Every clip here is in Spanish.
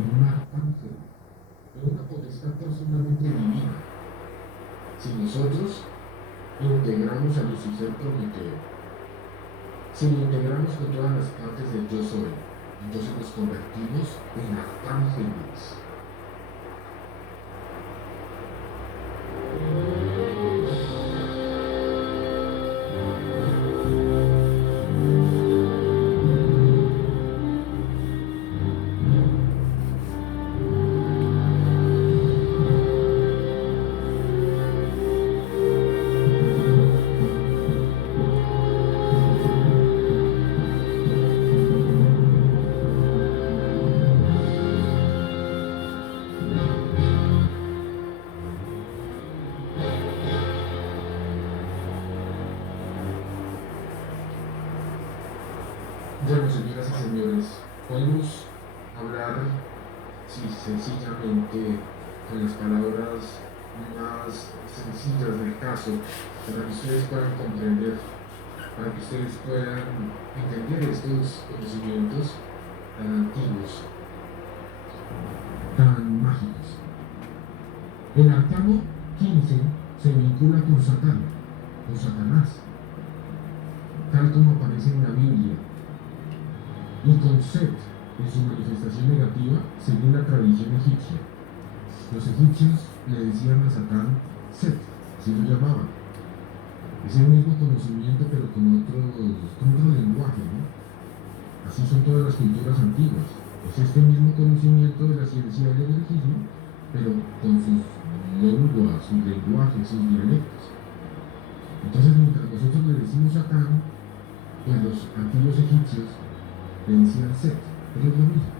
en un arcángel, en una potestad personalmente divina. Si nosotros integramos a Lucifer Prometeo, si lo integramos con todas las partes del yo soy, entonces nos convertimos en arcángeles. Bueno, señoras y señores, podemos hablar, sí, sencillamente, con las palabras más sencillas del caso, para que ustedes puedan comprender, para que ustedes puedan entender estos conocimientos tan antiguos, tan mágicos. El arcano 15 se vincula con Satán, con Satanás, tal como aparece en la Biblia, y con Set en su manifestación negativa según la tradición egipcia. Los egipcios le decían a Satán Set, así lo llamaban. Es el mismo conocimiento pero con otro lenguaje, ¿no? Así son todas las culturas antiguas. Es este mismo conocimiento de la ciencia del energismo, pero con sus lenguas, sus lenguajes, sus dialectos. Entonces, mientras nosotros le decimos Satán, pues los antiguos egipcios le decían Set, pero es lo mismo.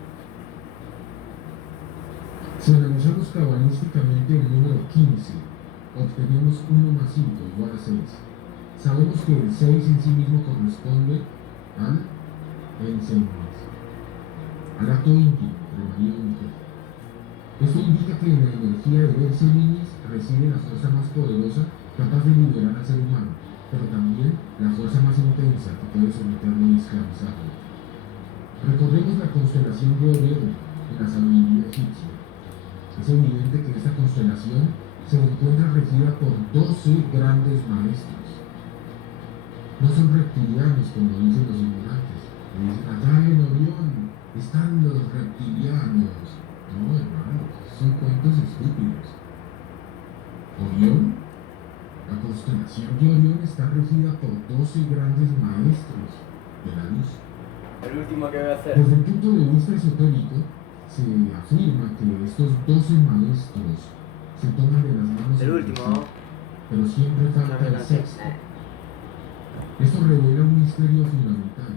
Si analizamos cabalísticamente el número 15, obtenemos 1 más 5 igual a 6. Sabemos que el 6 en sí mismo corresponde al enseñamiento, al acto íntimo entre marido y mujer. Esto indica que en la energía de Géminis reside la fuerza más poderosa capaz de liberar al ser humano, pero también la fuerza más intensa que puede someterlo y esclavizarlo. Recordemos la constelación de Orión en la sabiduría egipcia. Es evidente que esta constelación se encuentra regida por 12 grandes maestros. No son reptilianos como dicen los ignorantes. Me dicen, allá en Orión están los reptilianos. No, hermanos, son cuentos estúpidos. Orión, la constelación de Orión está regida por 12 grandes maestros de la luz. El último que voy a hacer. Desde el punto de vista esotérico, se afirma que estos 12 maestros se toman de las manos, El último, pero siempre falta el sexto. Esto revela un misterio fundamental.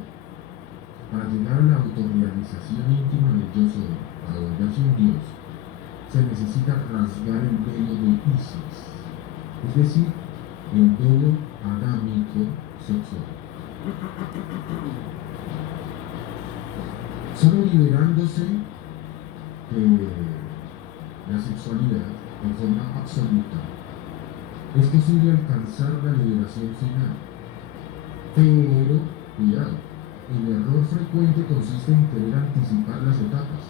Para llegar a la autorrealización íntima del yo soy, para volverse un Dios, se necesita rasgar el velo de Isis, es decir, el velo adámico sexual. Solo liberándose de la sexualidad en forma absoluta es posible alcanzar la liberación final. Pero, cuidado, el error frecuente consiste en querer anticipar las etapas.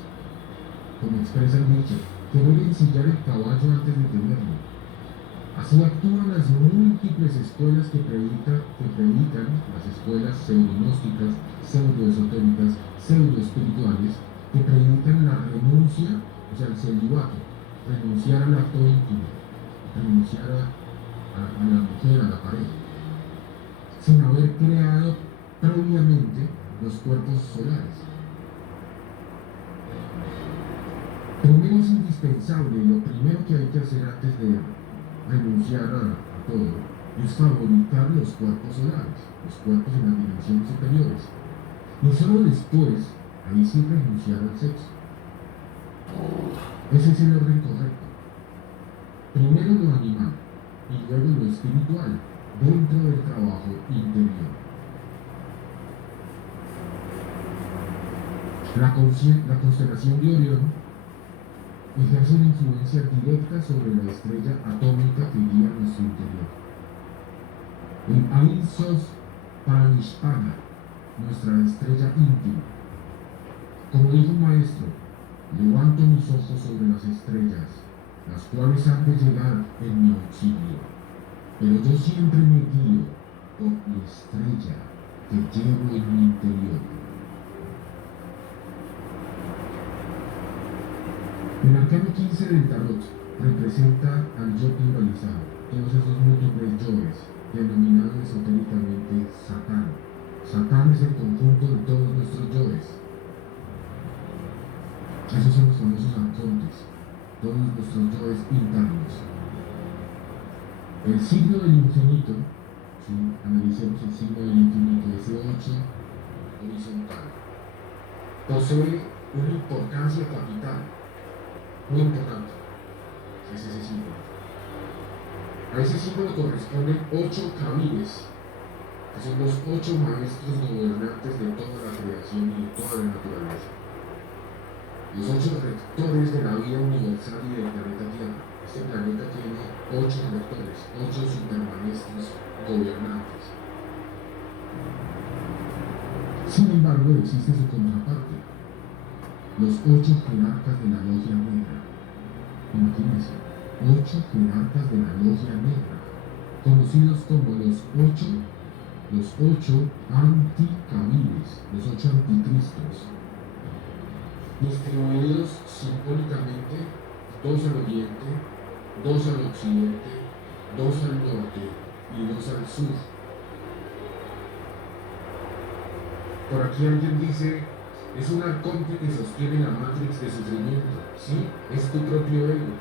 Como expresa el dicho, querer ensillar el caballo antes de tenerlo. Así actúan las múltiples escuelas que predican, las escuelas pseudo-gnósticas, pseudo-esotéricas, pseudo-espirituales, que predican la renuncia, o sea, el celibato, renunciar al acto íntimo, renunciar a la mujer, a la pareja, sin haber creado previamente los cuerpos solares. Primero es indispensable, lo primero que hay que hacer antes de renunciar a todo, es fabricar los cuerpos solares, los cuerpos en las dimensiones superiores. Y solo después, ahí sí renunciar al sexo. Ese es el orden correcto. Primero lo animal y luego lo espiritual, dentro del trabajo interior. La constelación de Orión ejerce una influencia directa sobre la estrella atómica que guía nuestro interior. El Ain Sof Pranishpana, nuestra estrella íntima. Como dijo un maestro, Levanto mis ojos sobre las estrellas, las cuales han de llegar en mi auxilio. Pero yo siempre me guío por mi estrella que llevo en mi interior. El arcano 15 del tarot representa al yo pluralizado, todos esos múltiples yoes, denominado esotéricamente Satán. Satán es el conjunto de todos nuestros yoes. Esos son los famosos arcontes, todos nuestros yoes internos. El signo del infinito, si analicemos el signo del infinito, ese 8 horizontal, posee una importancia capital, muy importante, es ese símbolo. A ese símbolo corresponden 8 cabires, que son los 8 maestros gobernantes de toda la creación y de toda la naturaleza. Los 8 rectores de la vida universal y del planeta Tierra. Este planeta tiene 8 rectores, 8 supermaestros gobernantes. Sin embargo, existe su contraparte, los 8 jerarcas de la logia negra. Imagínense, 8 jerarcas de la logia negra, conocidos como los 8 anticabires, los 8 anticristos, distribuidos simbólicamente 2 al oriente, 2 al occidente, 2 al norte y 2 al sur. Por aquí alguien dice, es un arconte que sostiene la matrix de sufrimiento. Sí, es tu propio ego.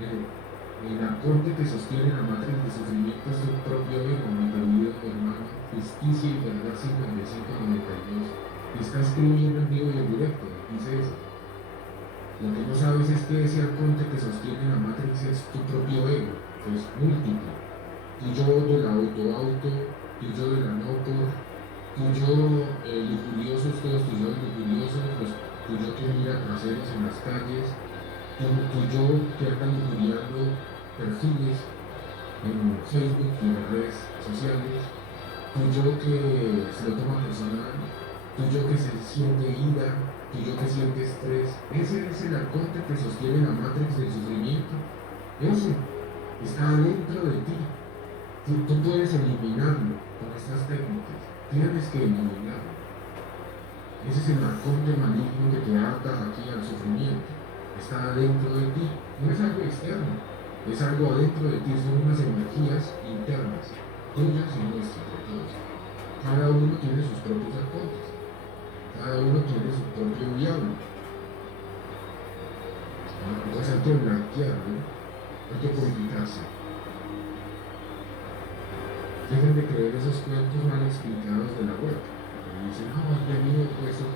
El arconte que sostiene la matrix de sufrimiento es tu propio ego, mi querido hermano. Justicia y verdad 5592. Está escribiendo en vivo y en directo, dice eso. Lo que no sabes es que ese arconte que sostiene la matrix es tu propio ego, es múltiple. Tu yo de la auto, tu yo de la no-por, tu yo lujurioso, todos tus yo lujuriosos, tu yo que mira traseros en las calles, tu yo que anda lujuriando perfiles en Facebook y en las redes sociales, tu yo que se lo toma personal, tu yo que se siente ira, tu yo que siente estrés. Ese es el arconte que sostiene la matrix del sufrimiento. Ese está dentro de ti. Tú puedes eliminarlo con estas técnicas. Tienes que eliminarlo. Ese es el arconte maligno que te ata aquí al sufrimiento. Está dentro de ti. No es algo externo. Es algo adentro de ti. Son unas energías internas, tuyas y nuestras de todos. Cada uno tiene sus propios arcontes. Cada uno tiene su propio diablo. Entonces hay que blanquearlo, hay que purificarse. Dejen de creer esos cuentos mal explicados de la web. Dicen, no, ya vino eso.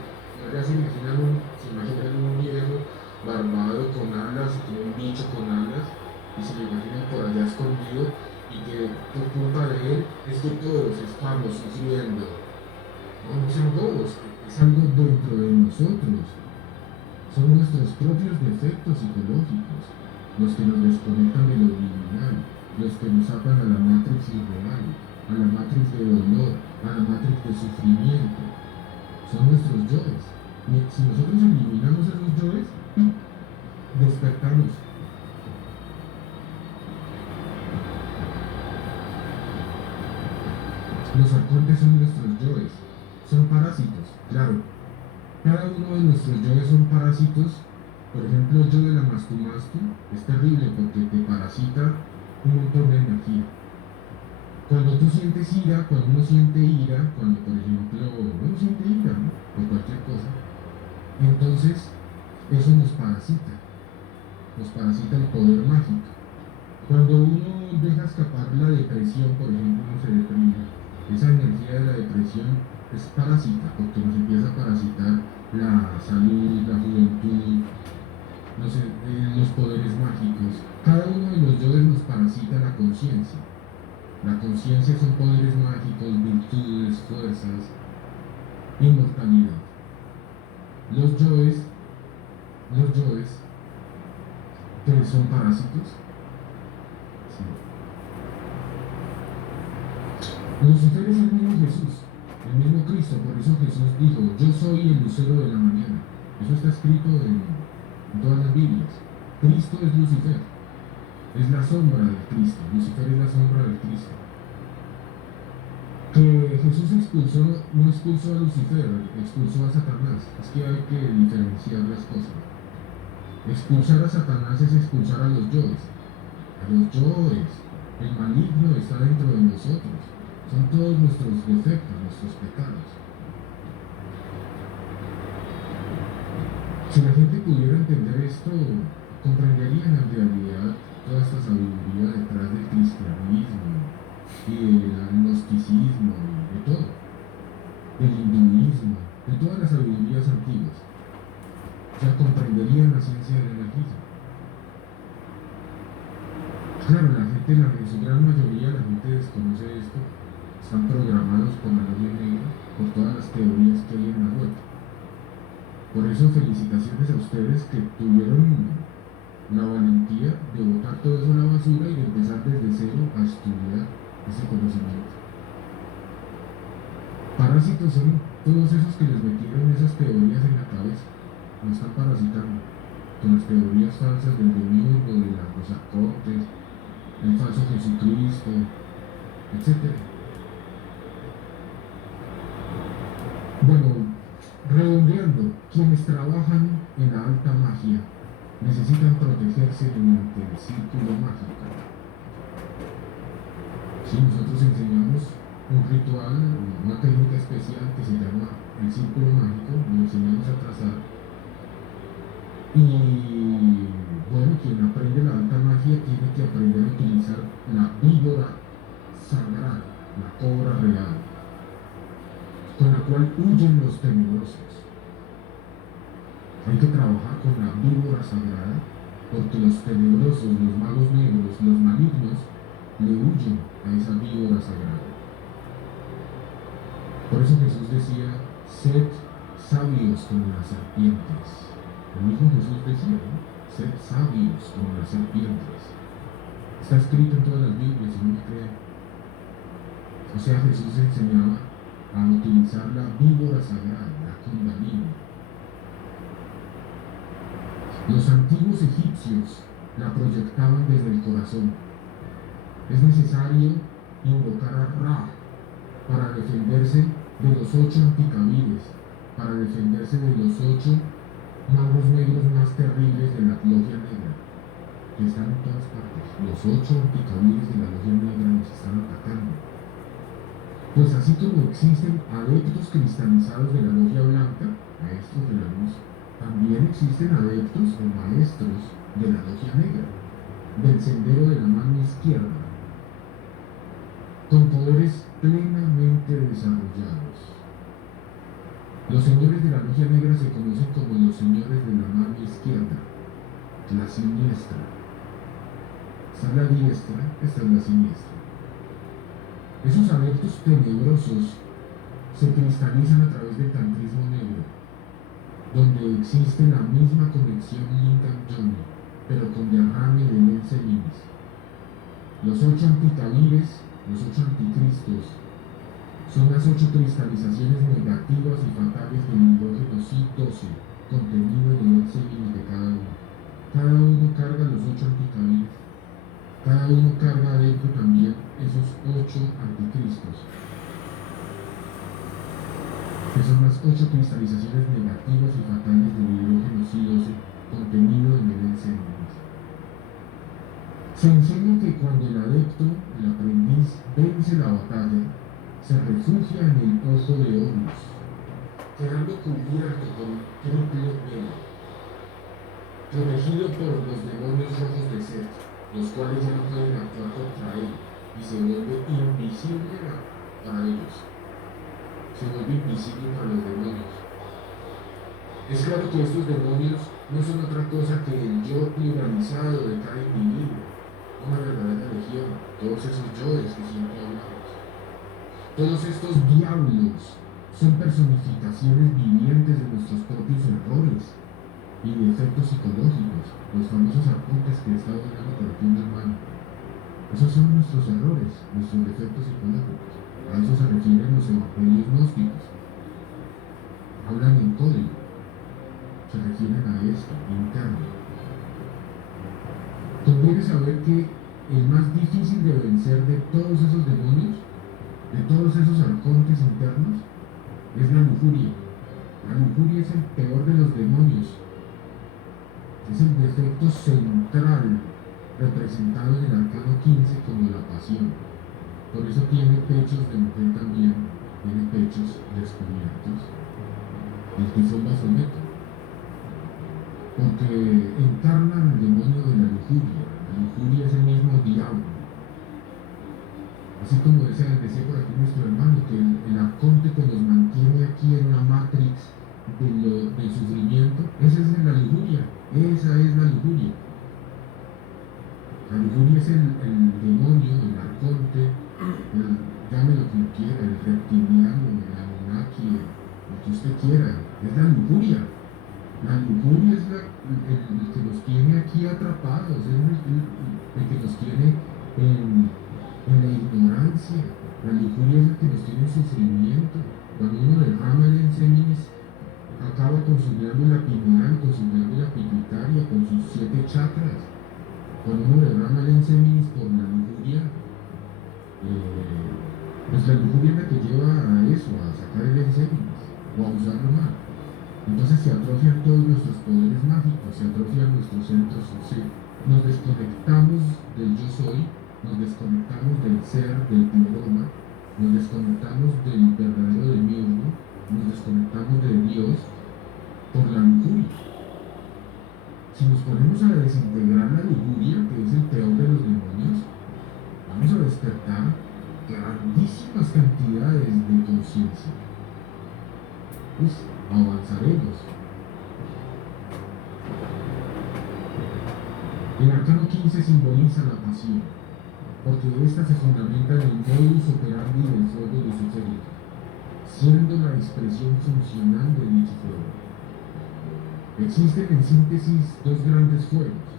Ya se imaginan un viejo barbado con alas, un bicho con alas, y se lo imaginan por allá escondido, y que por culpa de él es que todos estamos sufriendo. No sean bobos. Es algo dentro de nosotros. Son nuestros propios defectos psicológicos los que nos desconectan de lo liminal, los que nos atan a la matrix irreal, a la matrix de dolor, a la matrix de sufrimiento. Son nuestros yoes. Si nosotros eliminamos esos yoes, despertamos. Los arcontes son nuestros yoes. Son parásitos, claro. Cada uno de nuestros yoes son parásitos. Por ejemplo, el yo de la mastumastu es terrible porque te parasita un montón de energía. Cuando tú sientes ira, cuando uno siente ira, cuando por ejemplo uno siente ira, ¿no? Por cualquier cosa, entonces eso nos parasita el poder mágico. Cuando uno deja escapar la depresión, por ejemplo, uno se deprime, esa energía de la depresión es parásita, porque nos empieza a parasitar la salud, la juventud, los poderes mágicos. Cada uno de los yoes nos parasita la conciencia. La conciencia son poderes mágicos, virtudes, fuerzas, inmortalidad. Los yoes que son parásitos. Sí. Lucifer es el mismo Jesús, el mismo Cristo. Por eso Jesús dijo, yo soy el lucero de la mañana. Eso está escrito en en todas las Biblias. Cristo es Lucifer, es la sombra del Cristo. Lucifer es la sombra del Cristo. Que Jesús no expulsó a Lucifer, expulsó a Satanás. Es que hay que diferenciar las cosas. Expulsar a Satanás es expulsar a los yoes. A los yoes. El maligno está dentro de nosotros. Son todos nuestros defectos, nuestros pecados. Si la gente pudiera entender esto, comprenderían en realidad toda esta sabiduría detrás del cristianismo y del gnosticismo, de todo, del hinduismo, de todas las sabidurías antiguas. O sea, comprenderían la ciencia del anarquismo. Claro, la gente, en su gran mayoría, la gente desconoce esto, están programados por la logia negra, por todas las teorías que hay en la web. Por eso, felicitaciones a ustedes que tuvieron la valentía de botar todo eso a la basura y de empezar desde cero a estudiar ese conocimiento. Parásitos son todos esos que les metieron esas teorías en la cabeza. No están parasitando con las teorías falsas del domingo, de los arcontes, el falso Jesucristo, etc. Bueno, redondeando, quienes trabajan en la alta magia necesitan protegerse durante el círculo mágico. Si nosotros enseñamos un ritual, una técnica especial que se llama el círculo mágico, lo enseñamos a trazar. Y bueno, quien aprende la alta magia tiene que aprender a utilizar la víbora sagrada, la cobra real, con la cual huyen los tenebrosos. Hay que trabajar con la víbora sagrada, porque los tenebrosos, los magos negros, los malignos, le huyen a esa víbora sagrada. Por eso Jesús decía, sed sabios como las serpientes. El mismo Jesús decía, ¿no? Sed sabios como las serpientes. Está escrito en todas las Biblias, si no me creen. O sea, Jesús enseñaba a utilizar la víbora sagrada, la kundalini. Los antiguos egipcios la proyectaban desde el corazón. Es necesario invocar a Ra para defenderse de los 8 anticabires, para defenderse de los 8 magos negros más terribles de la logia negra, que están en todas partes. Los 8 anticabires de la logia negra nos están atacando. Pues así como existen adeptos cristalizados de la logia blanca, maestros de la luz, también existen adeptos o maestros de la logia negra, del sendero de la mano izquierda, con poderes plenamente desarrollados. Los señores de la logia negra se conocen como los señores de la mano izquierda, la siniestra. Esta es la diestra, esta es la siniestra. Esos adeptos tenebrosos se cristalizan a través del tantrismo negro, donde existe la misma conexión Yin-Yang, pero con derrame de luz minis. Los 8 anticabires, los 8 anticristos, son las 8 cristalizaciones negativas y fatales del hidrógeno C12, contenido en el minis de cada uno. Cada uno carga los 8 anticabires. Cada uno carga adentro también esos 8 anticristos, que son las 8 cristalizaciones negativas y fatales del hidrógeno C12 contenido en el minis. Se enseña que cuando el adepto, el aprendiz, vence la batalla, se refugia en el ojo de Horus, quedando cubierto con un triple velo, protegido por los demonios rojos de Set, los cuales ya no pueden actuar contra él y se vuelve invisible para ellos. Se vuelve invisible para los demonios. Es claro que estos demonios no son otra cosa que el yo pluralizado de cada individuo, una verdadera legión, todos esos yoes que siempre hablamos. Todos estos diablos son personificaciones vivientes de nuestros propios errores y defectos psicológicos, los famosos arcontes que estaba hablando por aquí un hermano. Esos son nuestros errores, nuestros defectos psicológicos. A eso se refieren los evangelios gnósticos. Hablan en código, se refieren a esto, interno. Debes saber que el más difícil de vencer de todos esos demonios, de todos esos arcontes internos, es la lujuria. La lujuria es el peor de los demonios. Es el defecto central representado en el arcano 15 como la pasión. Por eso tiene pechos de mujer también, tiene pechos descubiertos. El tifón bafometo. Porque encarna al demonio de la lujuria. La lujuria es el mismo diablo. Así como decía por aquí nuestro hermano, que el arconte que nos mantiene aquí en la matrix del sufrimiento, esa es la lujuria. Esa es la lujuria. La lujuria es el demonio, el arconte, llame lo que quiera, el reptiliano, el anunnaki, lo que usted quiera. Es la lujuria. La lujuria es el que nos tiene aquí atrapados, es el que nos tiene en la ignorancia. La lujuria es el que nos tiene en sufrimiento. Cuando uno derrama el enseminis, acaba con su glándula pineal, con su glándula pituitaria, con sus 7 chakras. Cuando uno derrama el enseminis por la lujuria, pues la lujuria es la que lleva a eso, a sacar el enseminis o a usarlo mal. Entonces se atrofian todos nuestros poderes mágicos, se atrofian nuestros centros, nos desconectamos del yo soy, nos desconectamos del ser, del pleroma, nos desconectamos del verdadero demiurgo, nos desconectamos de Dios por la lujuria. Si nos ponemos a desintegrar la lujuria, que es el peor de los demonios, vamos a despertar grandísimas cantidades de conciencia. Pues avanzaremos. El arcano 15 simboliza la pasión, porque ésta se fundamenta en el modus operandi del fuego luciférico, siendo la expresión funcional de dicho fuego. Existen en síntesis dos grandes fuegos: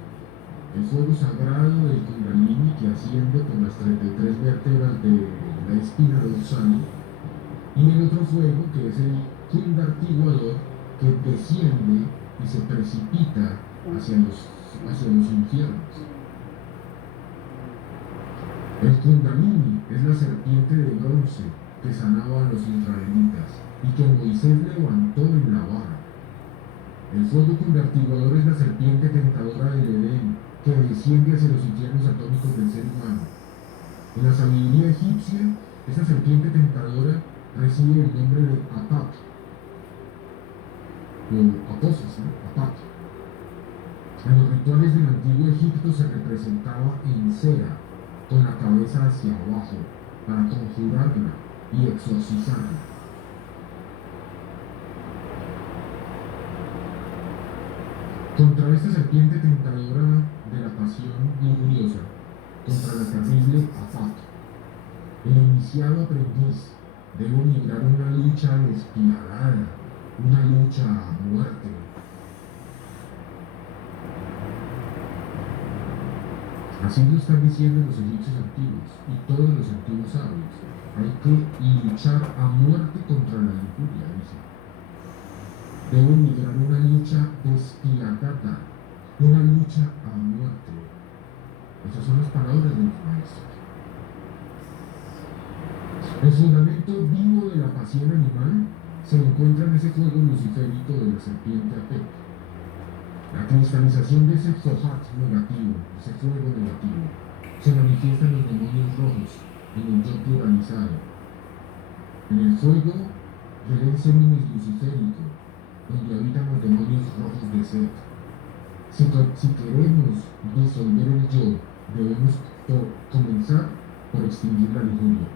el fuego sagrado del Kundalini, que asciende por las 33 vértebras de la espina dorsal, y el otro fuego, que es el kundartiguador, que desciende y se precipita hacia los infiernos. El Kundalini es la serpiente de bronce que sanaba a los israelitas y que Moisés levantó en la vara. El fuego kundartiguador es la serpiente tentadora del Edén, que desciende hacia los infiernos atómicos del ser humano. En la sabiduría egipcia, esta serpiente tentadora recibe el nombre de Atat, o Apophis, ¿no? Atat. En los rituales del antiguo Egipto se representaba en cera, con la cabeza hacia abajo, para conjurarla y exorcizarla. Contra esta serpiente tentadora de la pasión lujuriosa, contra la terrible Afat, el iniciado aprendiz debe librar una lucha despiadada, una lucha a muerte. Así lo están diciendo los egipcios antiguos y todos los antiguos sabios. Hay que luchar a muerte contra la lujuria, dice. Deben librar una lucha despiadada, una lucha a muerte. Esas son las palabras de los maestros. El fundamento vivo de la pasión animal se encuentra en ese fuego luciférico de la serpiente Apep. La cristalización de ese fohat negativo, ese fuego negativo, se manifiesta en los demonios rojos, en el yo pluralizado, en el fuego del enseminis luciférico, donde habitan los demonios rojos de Set. Si queremos disolver el yo, debemos comenzar por extinguir la lujuria.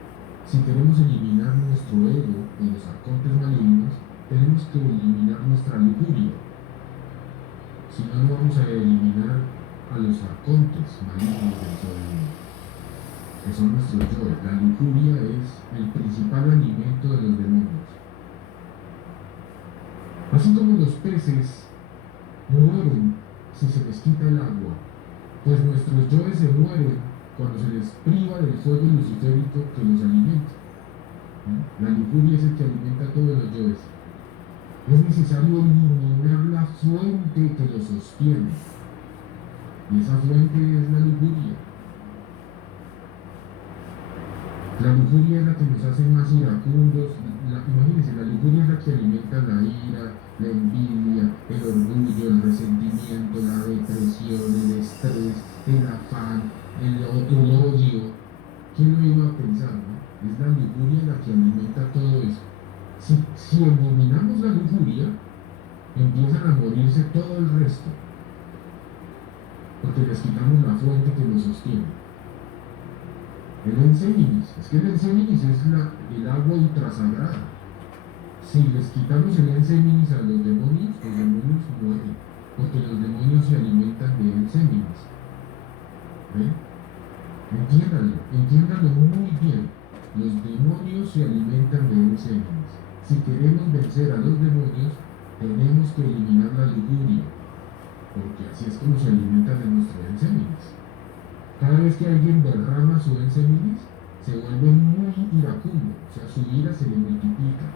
Si queremos eliminar nuestro ego de los arcontes malignos, tenemos que eliminar nuestra lujuria. Si no, no vamos a eliminar a los arcontes malignos dentro de uno, que son nuestros yoes. La lujuria es el principal alimento de los demonios. Así como los peces mueren si se les quita el agua, pues nuestros yoes se mueren cuando se les priva del fuego luciférico que los alimenta. La lujuria es el que alimenta a todos los yoes. Es necesario eliminar la fuente que los sostiene. Y esa fuente es la lujuria. La lujuria es la que nos hace más iracundos. Imagínense, la lujuria es la que alimenta la ira, la envidia, el orgullo, el resentimiento, la depresión, el estrés, el afán, el odio. ¿Quién lo iba a pensar, no? Es la lujuria la que alimenta todo eso. Si eliminamos la lujuria, empiezan a morirse todo el resto, porque les quitamos la fuente que lo sostiene. El enseminis, es que el enseminis es el agua ultrasagrada. Si les quitamos el enseminis a los demonios mueren, porque los demonios se alimentan de enseminis. ¿Ven? Entiéndanlo muy bien. Los demonios se alimentan de enseminis. Si queremos vencer a los demonios, tenemos que eliminar la lujuria, porque así es como se alimentan de nuestro enseminis. Cada vez que alguien derrama su enseminis, se vuelve muy iracundo, o sea, su ira se le multiplica.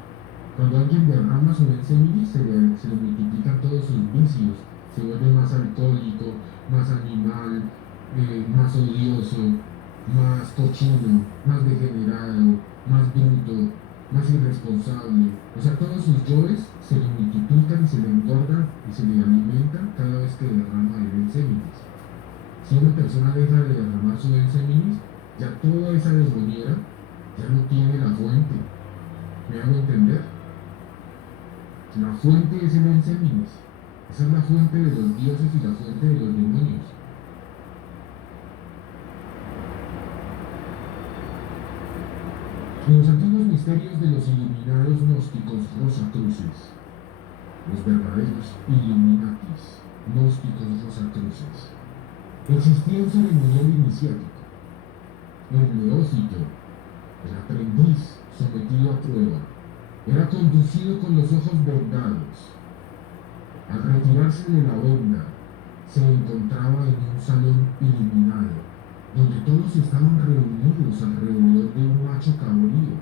Cuando alguien derrama su enseminis, se le multiplican todos sus vicios, se vuelve más alcohólico, más animal, más odioso, más cochino, más degenerado, más bruto, más irresponsable. O sea, todos sus yoes se le multiplican y se le engordan y se le alimentan cada vez que derrama el enseminis. Si una persona deja de derramar su enseminis, ya toda esa demoniera ya no tiene la fuente. ¿Me hago entender? La fuente es el enseminis. Esa es la fuente de los dioses y la fuente de los demonios. En los antiguos misterios de los iluminados gnósticos rosacruces, los verdaderos illuminatis, gnósticos rosacruces, existía un ceremonial iniciático. El neófito, el aprendiz sometido a prueba, era conducido con los ojos vendados. Al retirarse de la venda, se encontraba en un salón iluminado, donde todos estaban reunidos alrededor de un macho cabrío,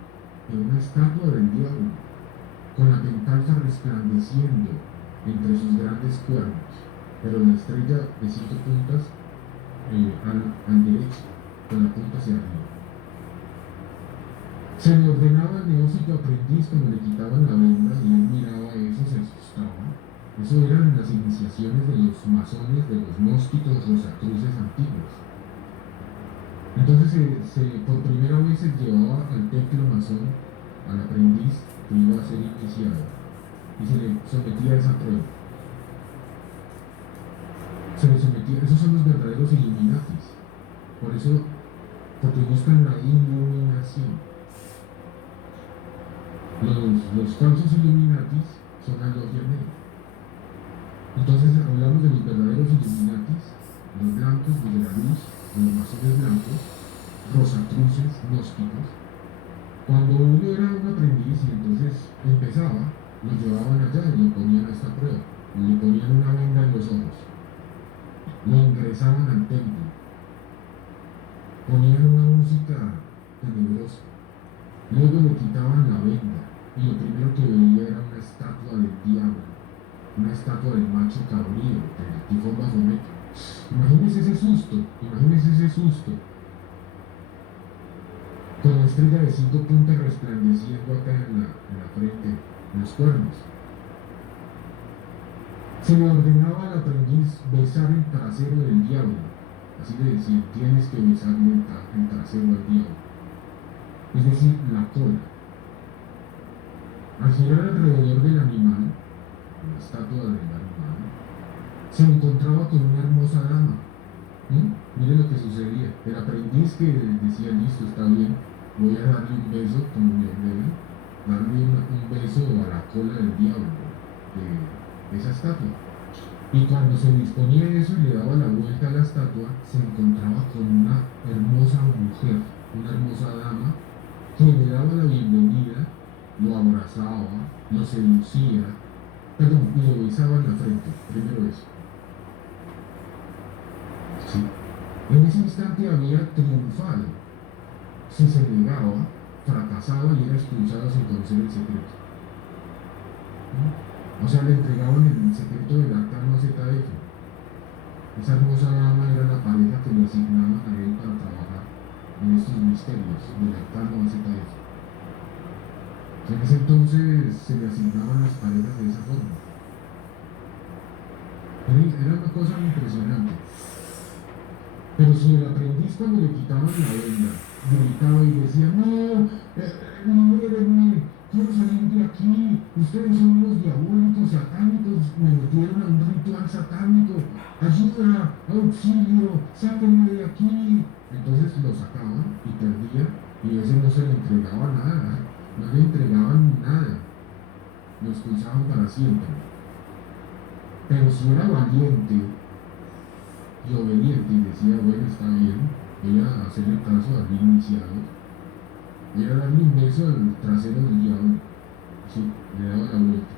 de una estatua del diablo, con la pentalta resplandeciendo entre sus grandes cuernos, pero la estrella de 5 puntas al derecho, con la punta hacia arriba. Se le ordenaba al neófito aprendiz cuando le quitaban la venda y él miraba eso, se asustaba. Eso eran las iniciaciones de los masones, de los gnósticos rosacruces antiguos. Entonces por primera vez se llevaba al templo masón al aprendiz que iba a ser iniciado y se le sometía a esa prueba. Se le sometía, esos son los verdaderos illuminatis. Por eso, porque buscan la iluminación. Los falsos illuminatis son la logia negra. Entonces hablamos de los verdaderos illuminatis, los blancos, los de la luz, los masones blancos, rosacruces, gnósticos. Cuando uno era un aprendiz y entonces empezaba, lo llevaban allá y lo ponían a esta prueba. Le ponían una venda en los ojos. Lo ingresaban al templo. Ponían una música tenebrosa. Luego le quitaban la venda y lo primero que veía era una estatua del diablo, una estatua del macho cabrío, del tifón Baphomet. Imagínense ese susto, con la estrella de 5 puntas resplandeciendo acá en la frente, en los cuernos. Se le ordenaba al aprendiz besar el trasero del diablo, así de decir, tienes que besarle el trasero al diablo, es decir, la cola. Al girar alrededor del animal, la estatua del animal, se encontraba con una hermosa dama. Mire lo que sucedía. El aprendiz que decía, listo, está bien, voy a darle un beso como Dios debe, darle un beso a la cola del diablo, de esa estatua. Y cuando se disponía a eso y le daba la vuelta a la estatua, se encontraba con una hermosa mujer, una hermosa dama, que le daba la bienvenida, lo abrazaba, lo seducía, perdón, y lo besaba en la frente, primero eso. Sí. En ese instante había triunfado. Si se negaba, fracasaba y era expulsado sin conocer el secreto. O sea, le entregaban el secreto del arcano ZF. Esa hermosa dama le asignaban a él para trabajar en estos misterios del arcano AZF. En ese entonces se le asignaban las parejas de esa forma. Era una cosa impresionante. Pero si el aprendiz, cuando le quitaban la venda, gritaba y decía: no, libérenme, quiero salir de aquí, ustedes son unos diabólicos satánicos, me metieron a un ritual satánico, ayuda, auxilio, sáquenme de aquí. Entonces lo sacaban y perdía, y ese no se le entregaba nada, no le entregaban nada, lo expulsaban para siempre. Pero si era valiente y obediente y decía: bueno, está bien, voy a hacerle caso al iniciado, voy a darle un beso al trasero del diablo, sí, le daba la vuelta.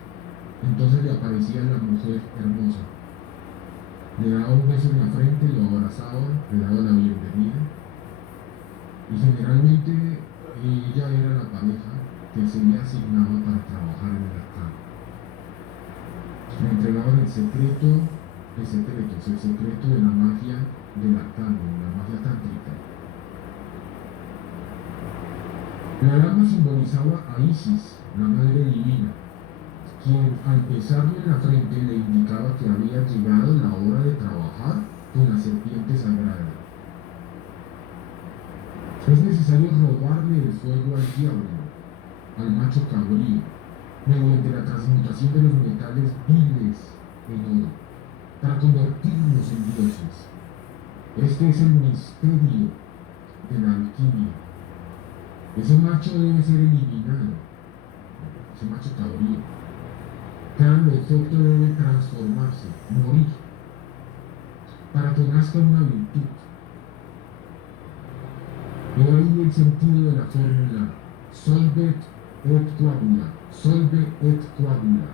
Entonces le aparecía la mujer hermosa, le daba un beso en la frente, lo abrazaba, le daba la bienvenida, y generalmente ella era la pareja que se le asignaba para trabajar en el arcano. Le entregaban el secreto de la magia del arcano, la magia tántrica. La dama simbolizaba a Isis, la madre divina, quien al besarle en la frente le indicaba que había llegado la hora de trabajar con la serpiente sagrada. Es necesario robarle el fuego al diablo, al macho cabrío, mediante la transmutación de los metales viles en oro, para convertirlos en dioses. Este es el misterio de la alquimia. Ese macho debe ser eliminado, ese macho cabrío. Cada defecto debe transformarse, morir, para que nazca una virtud. He ahí el sentido de la fórmula: solvet et coagula, solve et coagula.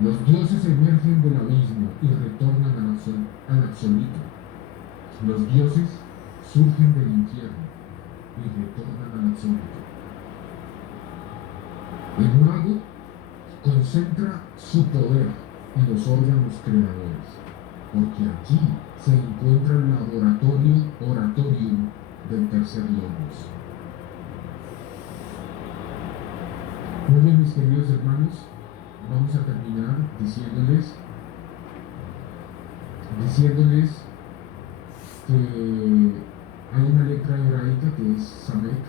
Los dioses emergen del abismo y retornan al absoluto. Los dioses surgen del infierno y retornan al absoluto. El mago concentra su poder en los órganos creadores, porque allí se encuentra el oratorium del tercer logos. Muy bien, mis queridos hermanos, vamos a terminar diciéndoles que hay una letra hebraica que es Samek.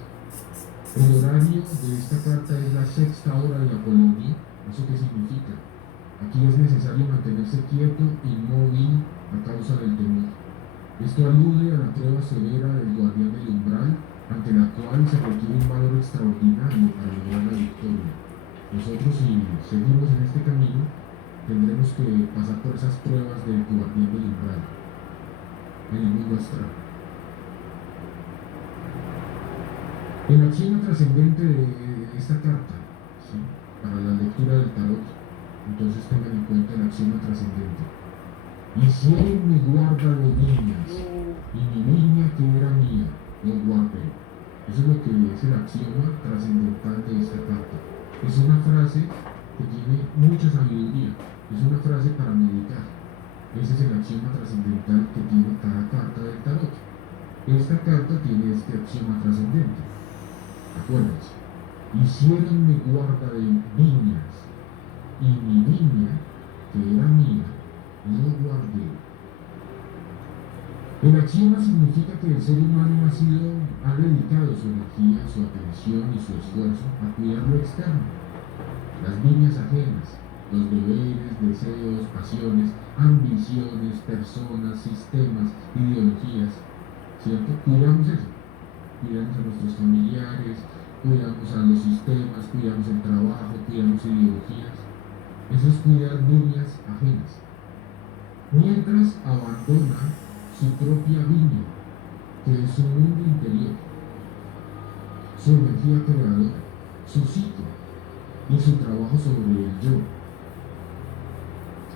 El horario de esta carta es la sexta hora de Apolonio. ¿Eso qué significa? Aquí es necesario mantenerse quieto, inmóvil, a causa del temor. Esto alude a la prueba severa del guardián del umbral, ante la cual se requiere un valor extraordinario para lograr la victoria. Nosotros, si seguimos en este camino, tendremos que pasar por esas pruebas del guardián del umbral en el mundo astral. El axioma trascendente de esta carta, ¿sí?, para la lectura del tarot, entonces tengan en cuenta el axioma trascendente. Hicieron mi guarda de viñas, y mi viña que era mía, lo guardé. Eso es lo que es el axioma trascendental de esta carta. Es una frase que tiene mucha sabiduría, es una frase para meditar. Ese es el axioma trascendental que tiene cada carta del tarot. Esta carta tiene este axioma trascendente. Acuérdense: hicieron mi guarda de viñas, y mi viña, que era mía, lo guardé. El axioma significa que el ser humano ha dedicado su energía, su atención y su esfuerzo a cuidar lo externo, las viñas ajenas, los deberes, deseos, pasiones, ambiciones, personas, sistemas, ideologías, ¿cierto? Cuidamos eso, cuidamos a nuestros familiares, cuidamos a los sistemas, cuidamos el trabajo, cuidamos ideologías. Eso es cuidar viñas ajenas, mientras abandona su propia viña, que es su mundo interior, su energía creadora, su psique y su trabajo sobre el yo.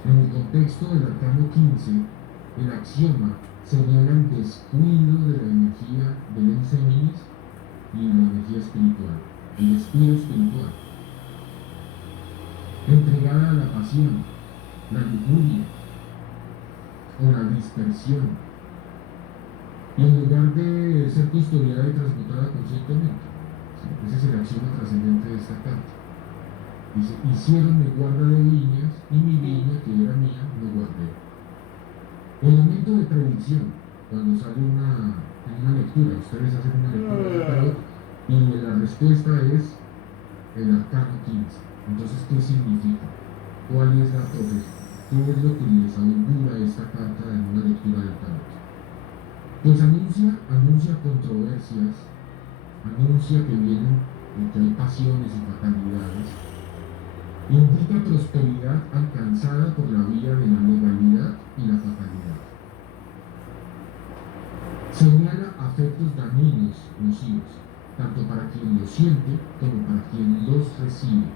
En el contexto del arcano 15, el axioma señala el descuido de la energía del enseminis y la energía espiritual, el descuido espiritual, la pasión, la lujuria o la dispersión, Y en lugar de ser custodiada y transmutada conscientemente, ¿sí? Ese es el axioma trascendente de esta carta. Dice, hicieronme guarda de viñas y mi viña, que era mía, me guardé. Elemento de predicción, cuando sale en una lectura, ustedes hacen una lectura del tarot y la respuesta es el arcano 15. Entonces, ¿qué significa? ¿Cuál es la profecía? ¿Qué es lo que les augura esta carta en una lectura del tarot? Pues anuncia controversias, anuncia que vienen, que hay pasiones y fatalidades, indica prosperidad alcanzada por la vía de la legalidad y la fatalidad. Señala afectos dañinos, nocivos, tanto para quien los siente como para quien los recibe.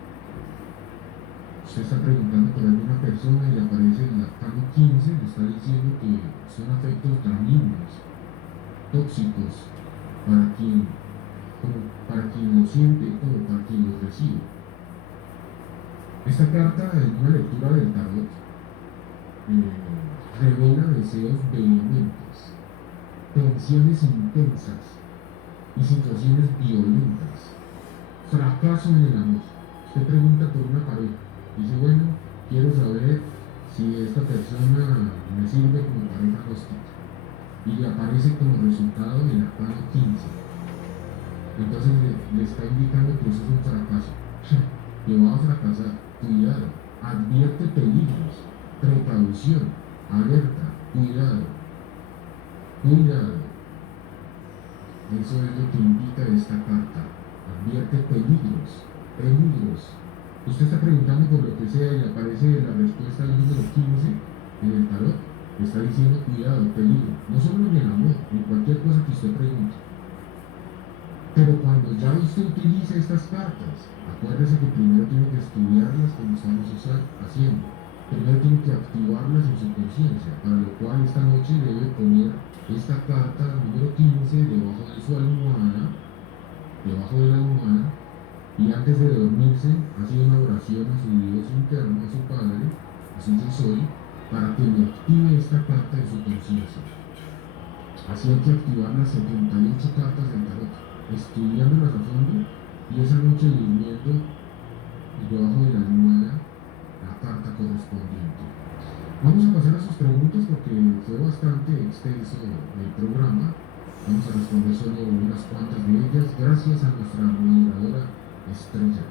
Usted está preguntando por alguna persona y le aparece el arcano 15, le está diciendo que son afectos dañinos, tóxicos, para quien lo siente como para quien los recibe. Esta carta, en una lectura del tarot, revela deseos vehementes, tensiones intensas y situaciones violentas, fracaso en el amor. Usted pregunta por una pareja, dice, bueno, quiero saber si esta persona me sirve como pareja tóxica, y le aparece como resultado el arcano 15. Entonces le está indicando que eso es un fracaso, que va a fracasar. Cuidado, advierte peligros, precaución, alerta, cuidado, cuidado. Eso es lo que indica esta carta. Advierte peligros, peligros. Usted está preguntando por lo que sea y le aparece la respuesta del número 15 en el tarot. Le está diciendo cuidado, peligro. No solo en el amor, en cualquier cosa que usted pregunte. Pero cuando ya usted utilice estas cartas, acuérdese que primero tiene que estudiarlas como estamos haciendo. Primero tiene que activarlas en su conciencia, para lo cual esta noche debe poner esta carta número 15 debajo de su almohada, debajo de la almohada, y antes de dormirse hace una oración a su Dios interno, a su Padre, a su yo soy, para que le active esta carta en su conciencia. Así hay que activar las 78 cartas del tarot, estudiándolas a fondo y esa noche durmiendo debajo de la almohada la carta correspondiente. Vamos a pasar a sus preguntas porque fue bastante extenso el programa. Vamos a responder solo unas cuantas de ellas gracias a nuestra moderadora estrella.